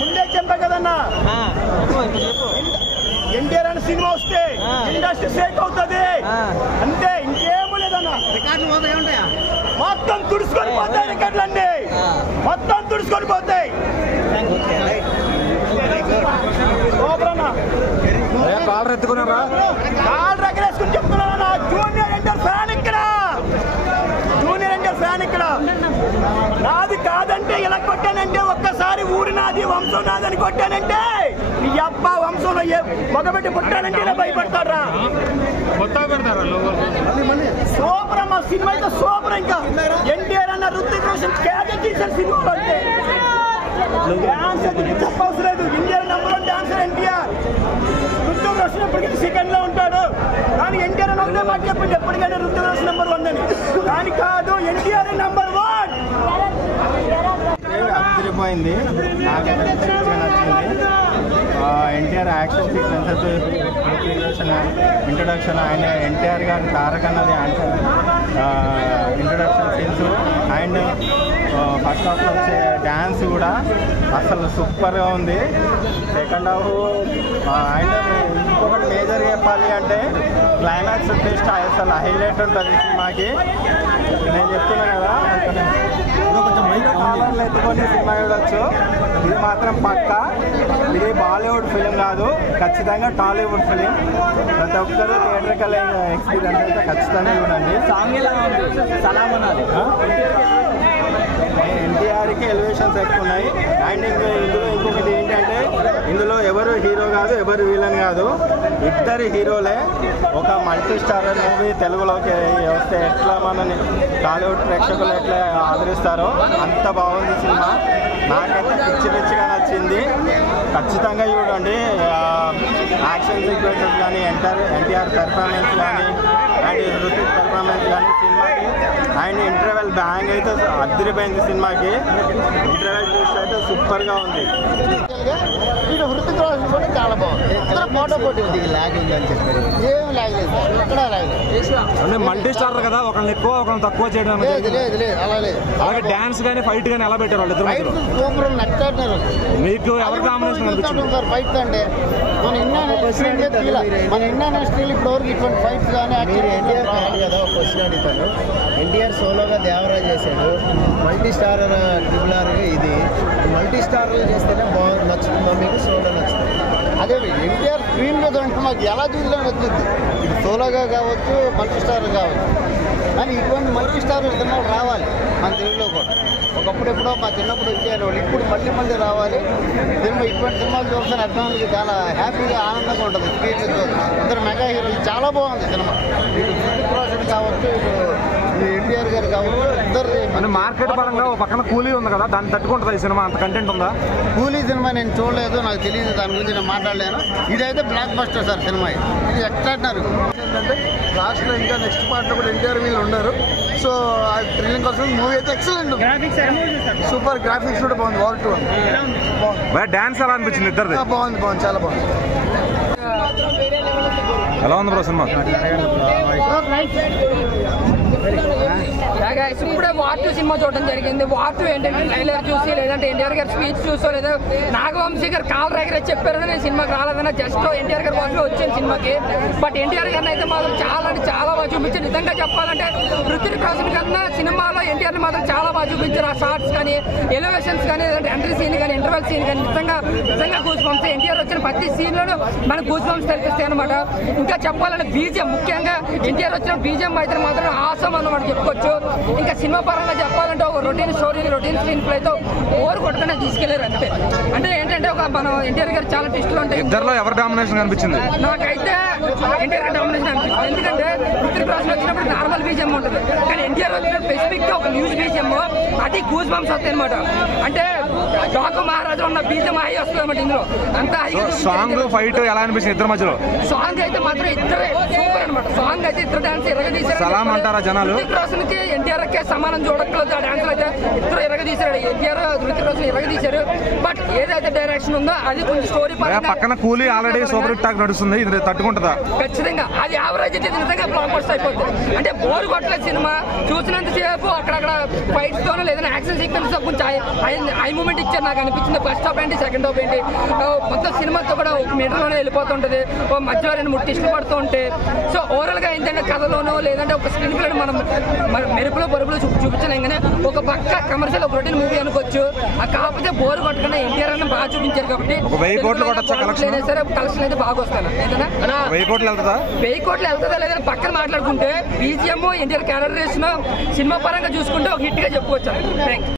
ముందే చెప్పా కదన్నా ఎన్టీఆర్ అనే సినిమా వస్తే ఇండస్ట్రీ షేక్ అవుతుంది అంతే, ఇంకేమో లేదన్నా. మొత్తం తుడుచుకొని పోతాయి రికార్డులు అండి, మొత్తం తుడుచుకొని పోతాయి. కాలర్ ఎత్తుకున్నారా? కాలర్ ఎగరేసుకుని చెప్తున్నా, జూనియర్ ఎన్టీఆర్ ఫ్యాన్ ఇక్కడ, జూనియర్ ఎన్టీఆర్ ఫ్యాన్ ఇక్కడ. నాది కాదంటే ఇలా కొట్టానంటే, ఒక్కసారి ఊరి నాది వంశం నాదని కొట్టానంటే ఈ అబ్బా వంశంలో ఏ మగబెట్టి పుట్టానంటే ఇలా భయపడతారా? సూపర్ అమ్మా సినిమా అయితే సూపర్. ఇంకా ఎన్టీఆర్ అన్న రుతిక్ రోషన్ క్యారెక్టర్ తీసిన సినిమాలో అంటే డాన్స్ చెప్పవసరం లేదు. India number 1 dancer NTR. Ruthik Roshan ఎప్పటికీ సెకండ్ లో ఉంటాడు, కానీ ఎన్టీఆర్ అని ఒకటే మాట చెప్పండి, ఎప్పటికైనా రుతిక్ రోషన్ నెంబర్ 1 అని. కానీ కాదు, ఎన్టీఆర్ నెంబర్ 1. అదిరిపోయింది, నాకైతే నచ్చింది. ఎన్టీఆర్ యాక్షన్ సీక్వెన్సెస్, ఇంట్రొడక్షన్, ఆయన ఎన్టీఆర్ గారి తారక్ అన్నది introduction scenes and first half వచ్చే డ్యాన్స్ కూడా అసలు సూపర్గా ఉంది. సెకండ్ హాఫ్ అండ్ ఇంకొకటి మేజర్గా చెప్పాలి అంటే క్లైమాక్స్ టెస్ట్ అసలు హైలైట్ ఉంటుంది సినిమాకి. నేను చెప్తున్నాను కదా, కొంచెం కాలర్లు ఎత్తుకొని సినిమా చూడొచ్చు. ఇది మాత్రం పక్కా, ఇది బాలీవుడ్ ఫిలిం కాదు, ఖచ్చితంగా టాలీవుడ్ ఫిలిం. ప్రతి ఒక్కరు థియేటర్కల్ ఎక్స్పీరియన్స్ అయితే ఖచ్చితంగా చూడండి. ఎన్టీఆర్కి ఎలివేషన్స్ ఎక్కువ ఉన్నాయి. అండ్ ఇందులో ఇంకొకటి ఏంటంటే, ఇందులో ఎవరు హీరో కాదు, ఎవరు విలన్ కాదు, ఇద్దరు హీరోలే. ఒక మల్టీ స్టారర్ మూవీ తెలుగులోకి వస్తే ఎట్లా మనని టాలీవుడ్ ప్రేక్షకులు ఎట్లా ఆదరిస్తారో అంత బాగుంది సినిమా. నాకైతే పిచ్చి పిచ్చిగా నచ్చింది, ఖచ్చితంగా చూడండి. యాక్షన్ సీక్వెన్సెస్ కానీ, ఎన్టీఆర్ పెర్ఫార్మెన్స్ కానీ, అండ్ రుతిక్ పెర్ఫార్మెన్స్ కానీ సినిమాకి. అండ్ ఇంటర్వెల్ బ్యాంగ్ అయితే అదిరిపోయింది సినిమాకి. ఇంటర్వెల్ చూస్తే అయితే సూపర్గా ఉంది. హృతిక్ రోషన్ కూడా చాలా బాగుంది. ఇద్దరు ఫోటో పోటీ ఉంది, లాగ్ ఉంది అని చెప్పారు. ఏం లాగ్ లేదు, ఎక్కడ లాగ్ లేదు. అంటే మల్టీ స్టార్ కదా, ఒకరిని ఎక్కువ ఒకరిని తక్కువ చేయడం లేదు లేదు లేదు, అలా లేదు. అలాగే డాన్స్ కానీ ఫైట్ కానీ ఎలా పెట్టారు వాళ్ళు ఇద్దరు? సూపర్ నచ్చారు. మీకు ఎవరు కాంబినేషన్ అనిపించింది సార్ ఫైట్ అంటే? మన ఇండియన్ ఇండస్ట్రీలో ఇప్పుడు వరకు ఇటువంటి ఫైట్స్ కానీ ఎన్టీఆర్ కాదు కదా. ఒక క్వశ్చన్ అడుగుతాను. ఎన్టీఆర్ సోలోగా దేవరాజ్ చేశాడు, మల్టీ స్టార్ ట్రిపుల్ ఆర్ ఇది మల్టీ స్టార్లు చేస్తేనే నచ్చుతుందా మీకు, సోలో నచ్చుతుంది? అదే ఎన్టీఆర్ స్క్రీన్ మీద ఉంటే మాకు ఎలా చూసినా నచ్చుద్ది. ఇది సోలోగా కావచ్చు, మల్టీ స్టార్ కావచ్చు, కానీ ఇటువంటి మల్టీ స్టార్ సినిమాలు రావాలి మన తెలుగులో కూడా. ఒకప్పుడు ఎప్పుడో మా చిన్నప్పుడు వచ్చారు వాళ్ళు, ఇప్పుడు మళ్ళీ మళ్ళీ రావాలి సినిమా. ఇటువంటి సినిమాలు చూస్తే అర్థానికి చాలా హ్యాపీగా ఆనందంగా ఉంటుంది. స్క్రీన్ ఇద్దరు మెగా హీరోలు, చాలా బాగుంది సినిమా. ఇటు హృతిక్ రోషన్ కావచ్చు, ఇటు ఎన్టీఆర్ గారు కావచ్చు, ఇద్దరు. మార్కెట్ పరంగా ఒక పక్కన కూలీ ఉంది కదా, దాన్ని తట్టుకుంటుంది ఈ సినిమా? అంత కంటెంట్ ఉందా? కూలీ సినిమా నేను చూడలేదు, నాకు తెలియదు, దాని గురించి నేను మాట్లాడలేను. ఇదైతే బ్లాక్ బస్టర్ సార్ సినిమా, ఇది ఎక్స్ట్రాడినరీ. ఏంటంటే లాస్ట్లో ఇంకా నెక్స్ట్ పార్ట్లో కూడా ఎన్టీఆర్ వీళ్ళు ఉన్నారు. సో ఆ థ్రిల్లింగ్ కోసం మూవీ అయితే ఎక్సలెంట్, సూపర్. గ్రాఫిక్స్ కూడా బాగుంది, వాల్ 2 బాగుంది. డాన్స్ ఎలా అనిపించింది ఇద్దరు? బాగుంది బాగుంది, చాలా బాగుంది. ఎలా ఉంది బ్రో సినిమా? ఇప్పుడే వార్ 2 సినిమా చూడడం జరిగింది. వార్ 2 ఏంటంటే ట్రైలర్ చూసి, లేదంటే ఎన్టీఆర్ గారి స్పీచ్ చూసో, లేదా నాగవంశీ గారు కాల్ రైగర్ చెప్పారు నేను సినిమాకి రాలేదన్నా, జస్ట్ ఎన్టీఆర్ గారి వాటిలో వచ్చాను సినిమాకి. బట్ ఎన్టీఆర్ గారిని అయితే మాత్రం చాలా అంటే చాలా బాగా చూపించారు. నిజంగా చెప్పాలంటే రుతిక్ రోషన్ కన్నా సినిమాలో ఎన్టీఆర్ని మాత్రం చాలా బాగా చూపించారు. ఆ షార్ట్స్ కానీ, ఎలివేషన్స్ కానీ, లేదంటే ఎంట్రీ సీన్ కానీ, ఇంటర్వెల్ సీన్ కానీ నిజంగా గూస్ బంప్స్. ఎన్టీఆర్ వచ్చిన ప్రతి సీన్లోనూ మనకు గూస్ బంప్స్ తెలిపిస్తాయి అనమాట. ఇంకా చెప్పాలంటే బీజిఎం, ముఖ్యంగా ఎన్టీఆర్ వచ్చిన బీజిఎం అయితే మాత్రం ఆసం అన్నమాట చెప్పుకోవచ్చు. ఇంకా సినిమా పరంగా చెప్పాలంటే ఒక రొటీన్ స్టోరీ, రొటీన్ స్క్రీన్ ప్లేతో ఓవర్ కొట్టుకునే తీసుకెళ్లారు అంతే. అంటే ఏంటంటే ఒక మనం ఎన్టీఆర్ గారు చాలా ట్విస్టులు ఉంటాయి. ఇద్దరులో ఎవరు డామినేషన్ అనిపించింది? నాకైతే ఎన్టీఆర్ గారు డామినేషన్ అనిపించింది. ఎందుకంటే రుతిక్ రోషన్ వచ్చినప్పుడు నార్మల్ బీజిఎం ఉంటుంది, కానీ ఎన్టీఆర్ వచ్చినప్పుడు స్పెసిఫిక్ గా ఒక న్యూస్ బీజిఎం, అది గూస్ బంప్స్ వస్తాయి అనమాట. అంటే డాకు మహారాజు ఉన్న బీజిఎం హై వస్తుంది అనమాట. ఇందులో అంతా సాంగ్ ఫైట్ ఎలా అనిపించింది ఇద్దరి మధ్యలో? సాంగ్ అయితే మాత్రం ఇద్దరే సూపర్ అనమాట. సాంగ్ అయితే ఇద్దరు డాన్స్ ఎరగదీశారు. సలాం అంటారా జనాలు? రుతిక్ రోషన్ కి ఎన్టీఆర్ కే సమానం చూడట్లేదు ఆ డాన్స్ అయితే. ఇద్దరు ఎరగదీశారు, ఎన్టీఆర్ రుతిక్ రోషన్ ఎరగదీశారు. బట్ ఏదైతే డైరెక్షన్ ఉందో అది కొంచెం స్టోరీ పక్కన కూలీ ఆల్రెడీ సూపర్ హిట్ టాక్ నడుస్తుంది, ఇది తట్టుకుంటుందా? ఖచ్చితంగా అది యావరేజ్ అయితే నిజంగా బ్లాక్ బస్టర్ అయిపోతుంది. అంటే బోర్ కొట్టలేదు సినిమా చూసినంతసేపు అక్కడక్కడ ఫైట్స్ తోనో లేదంటే యాక్షన్ సీక్వెన్స్ కొంచెం హై మూమెంట్ ఇచ్చారు నాకు అనిపించింది. ఫస్ట్ హాఫ్ ఏంటి సెకండ్ హాఫ్ ఏంటి మొత్తం సినిమాతో కూడా ఒక మీటర్లోనే వెళ్ళిపోతుంటది, మధ్యలో 2-3 ట్విస్టులు పడుతూ ఉంటాయి. సో ఓవరాల్ గా ఏంటంటే కథలోనో లేదంటే ఒక స్క్రీన్ ప్లే మనం మెరుపులో పరుపులో చూపించలేం కానీ ఒక పక్క కమర్షియల్ ఒక రొటీన్ మూవీ అనుకోవచ్చు. కాకపోతే బోర్ కొట్టకుండా ఎన్టీఆర్ అని బాగా చూపించారు కాబట్టి 1000 కోట్లు కొట్టొచ్చా కలెక్షన్? సరే కలెక్షన్ అయితే బాగా వస్తాను. 1000 కోట్లు వెళ్తుందా? 1000 కోట్లు వెళ్తుందా లేదని పక్కన మాట్లాడుకుంటే బీజిఎం ఎన్టీఆర్ క్యారెక్టరేషన్ సినిమా పరంగా చూసుకుంటే ఒక హిట్ గా చెప్పుకోవచ్చు. థ్యాంక్స్.